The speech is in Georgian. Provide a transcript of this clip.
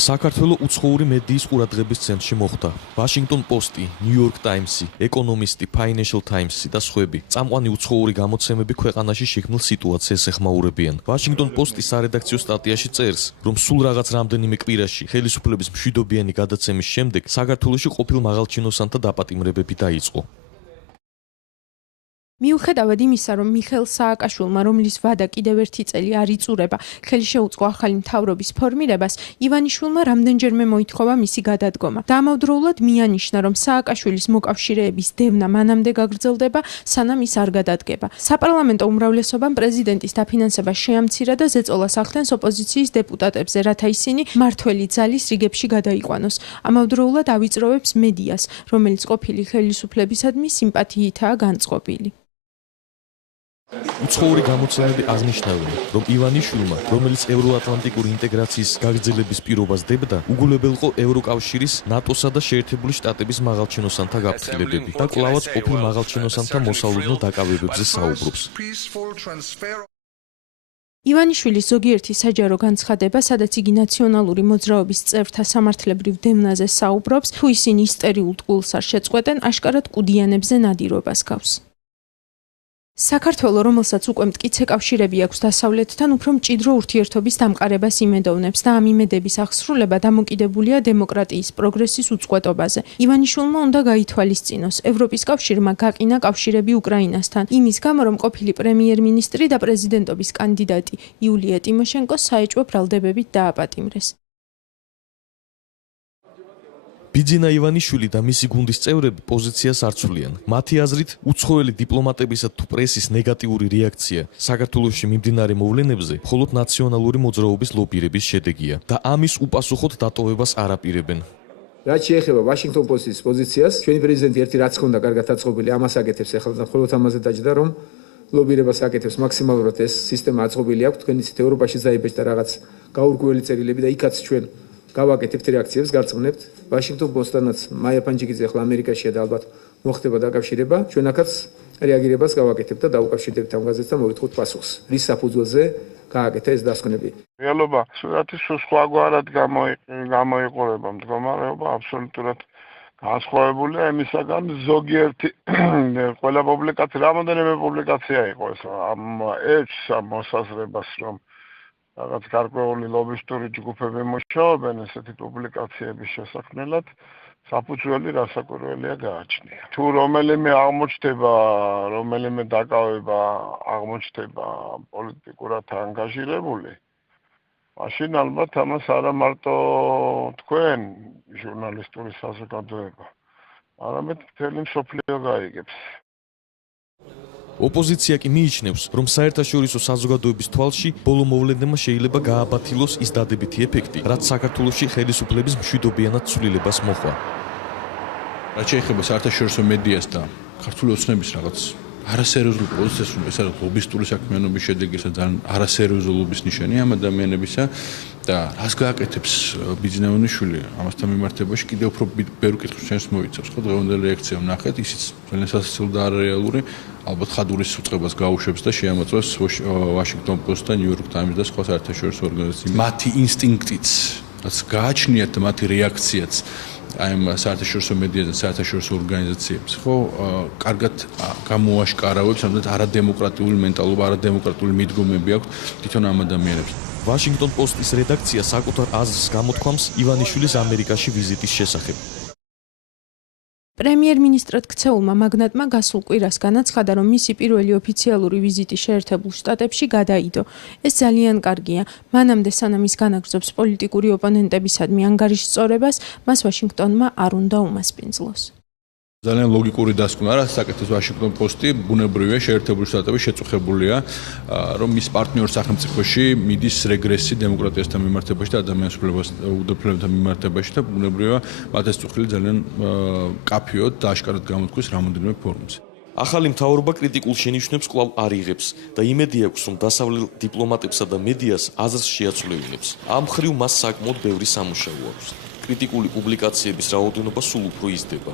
საქართველო უცხოური მედიის ყურადღების ცენტრში მოხვდა. Washington Post-ი, New York Times-ი, Economist-ი, Financial Times-ი და სხვები. წამყვანი უცხოური გამოცემები ქვეყანაში შექმნილ სიტუაციას ეხმაურებიან. Washington Post-ი სარედაქციო სტატიაში წერს, რომ სულ რაღაც რამდენიმე კვირაში ხელისუფლების მშვიდობიანი გადაცემის შემდეგ საქართველოში ყოფილ მაღალჩინოსანთა დაპატიმრებები დაიწყო. მიუხედავად იმისა, რომ მიხეილ სააკაშვილმა, რომლის ვადა კიდევ ერთი წელი არ იწურება, ხელი შეუწყო ახალი მთავრობის ფორმირებას, ივანიშვილმა რამდენჯერმე მოითხოვა მისი გადადგომა. დაამავდროულად მიანიშნა, რომ სააკაშვილის მოკავშირეების დევნა მანამდე გაგრძელდება, სანამ ის არ გადადგება. საპარლამენტო უმრავლესობამ პრეზიდენტის დაფინანსება შეამცირა და ზეწოლას ახდენს ოპოზიციის დეპუტატებზე, რათა ისინი მმართველი ძალის რიგებში გადაიყვანოს. ამავდროულად ავიწროვებს მედიას, რომელიც ყოფილი ხელისუფლებისადმი სიმპათიითაა განწყობილი. უცხოური გამოცემები აღნიშნავენ, რომ ივანიშვილმა, რომელიც ევროატლანტიკური ინტეგრაციის გაგრძელების პირობას დებდა, უგულებელყო ევროკავშირის, ნატოსა და შეერთებული შტატების მაღალჩინოსანთა გაფრთხილებები და კვლავაც ყოფილ მაღალჩინოსანთა მოსალოდნელ დაკავებებზე საუბრობს. ივანიშვილის ზოგიერთი საჯარო განცხადება, სადაც იგი ნაციონალური მოძრაობის წევრთა სამართლებრივ დევნაზე საუბრობს, თუ ისინი ისტორიულ ტყუილს არ შეწყვეტენ, აშკარად კუდიანებზე ნადირობას გავს. საქართველო, რომელსაც უკვე მტკიცე კავშირები აქვს დასავლეთთან, უფრო მჭიდრო ურთიერთობის დამყარებას იმედოვნებს და ამ იმედების აღსრულება დამოკიდებულია დემოკრატიის პროგრესის უწყვეტობაზე. ივანიშვილმა უნდა გაითვალისწინოს, ევროპის კავშირმა გაყინა კავშირები უკრაინასთან, იმის გამო, რომ ყოფილი პრემიერ-მინისტრი და პრეზიდენტობის კანდიდატი იულია ტიმოშენკო საეჭვო ბრალდებებით დააპატიმრეს. ბიძინა ივანიშვილი და მისი გუნდის წევრები პოზიციას არ ცვლიან. მათი აზრით, უცხოელი დიპლომატებისა თუ პრესის ნეგატიური რეაქცია საქართველოში მიმდინარე მოვლენებზე მხოლოდ ნაციონალური მოძრაობის ლობირების შედეგია და ამის უპასუხოდ დატოვებას არ აპირებენ. რაც შეეხება Washington Post-ის პოზიციას, ჩვენი პრეზიდენტი ერთი რაც ხონდა კარგად აწყობილი, ამას აკეთებს ახლა და მხოლოდ ამაზე დაჯდა, რომ ლობირებას აკეთებს მაქსიმალურად ეს სისტემა აწყობილი აქვს, თქვენ იცით ევროპაში დაიბეჭდა რაღაც გაურკვეველი წერილები და იქაც ჩვენ გავაკეთებთ რეაქციებს, გარწმუნებთ. Washington Post-დანაც მაია პანჯიკიძე ახლა ამერიკაშია და ალბათ მოხდება დაკავშირება. ჩვენ აქაც რეაგირებას გავაკეთებთ და დაუკავშირდებთ ამ გაზეთს და მოვითხოთ პასუხს. რის საფუძველზე გააკეთა ეს დასკვნები. რეალობა სურათის სხვაგვარად გამოიყურება მდგომარეობა აბსოლუტურად განსხვავებულია იმისაგან ზოგიერთი ყველა პუბლიკაცია, რამოდენიმე პუბლიკაცია იყო ეს ამ ეჭს ამ მოსაზრებას, რომ რაღაც გარკვეული ლობისტური ჯგუფები მუშაობენ ესეთი პუბლიკაციების შესაქმნელად, საფუძველი რასაკვირველია გააჩნია. თუ რომელიმე აღმოჩნდება, რომელიმე დაკავება აღმოჩნდება პოლიტიკურად ანგაჟირებული, მაშინ ალბათ ამას არა მარტო თქვენ, ჟურნალისტური საზოგადოება, არამედ მთელი მსოფლიო გაიგებს. ოპოზიცია კი მიიჩნევს, რომ საერთაშორისო საზოგადოების თვალში ბოლო მოვლენებმა შეიძლება გააბათილოს ის დადებითი ეფექტი, რაც საქართველოში ხელისუფლების მშვიდობიანად ცვლილებას მოჰყვა. რაც შეეხება საერთაშორისო მედიას და ქართული ოცნების რაღაც არასერიოზულ პოზიციას, რომ ეს არის ლობისტური საქმიანობის შედეგი, ძალიან არასერიოზულობის ნიშანია ამ ადამიანებისა და რას გააკეთებს ბიძინა ივანიშვილი ამასთან მიმართებაში კიდევ უფრო ბევრ კითხვას ჩვენს მოიცავს. ხო, დღევანდელი რეაქცია ვნახეთ, ისიც ძალიან სასაცილო და არარეალური, ალბათ ხადურის უწყებას გაუშვებს და შეამოწმებს Washington Post და New York Times და სხვა საერთაშორისო ორგანიზაციებს. მათი ინსტინქტიც, რაც გააჩნიათ და მათი რეაქციაც აი ამ საერთაშორისო მედიაზე, საერთაშორისო ორგანიზაციებს, ხო, კარგად გამოაშკარავებს, რომ არადემოკრატიული მენტალობა, არადემოკრატიული მიდგომები აქვს თვითონ ამ ადამიანებს. Washington Post-ის რედაქცია საკუთარ აზრს გამოთქვამს ივანიშვილის ამერიკაში ვიზიტის შესახებ. პრემიერ-მინისტრად ქცეულმა მაგნატმა გასულ კვირას განაცხადა, რომ მისი პირველი ოფიციალური ვიზიტი შეერთებულ შტატებში გადაიდო. ეს ძალიან კარგია. მანამდე სანამ ის განაგრძობს პოლიტიკური ოპონენტებისადმი ანგარიშსწორებას, მას ვაშინგტონმა არ უნდა უმასპინძლოს. ძალიან ლოგიკური დასკვნა რა საკეთებს Washington Post-ი, ბუნებრივია შეერთებული შტატები შეწუხებულია, რომ მის პარტნიორ სახელმწიფოში მიდის რეგრესი დემოკრატიასთან მიმართებაში და ადამიანის უფლებებთან მიმართებაში და ბუნებრივია მათ ეს წუხილი ძალიან კაფიოდ და აშკარად გამოთქვის რამოდენიმე ფორუმზე. ახალი მთავრობა კრიტიკულ შენიშვნებს კვლავ არ იღებს და იმედი აქვს, რომ დასავლელ დიპლომატებსა და მედიას აზრს შეაცვლევინებს. ამ მხრივ მას საკმაოდ ბევრი სამუშაო აქვს. კრიტიკული პუბლიკაციების რაოდენობა სულ უფრო იზრდება.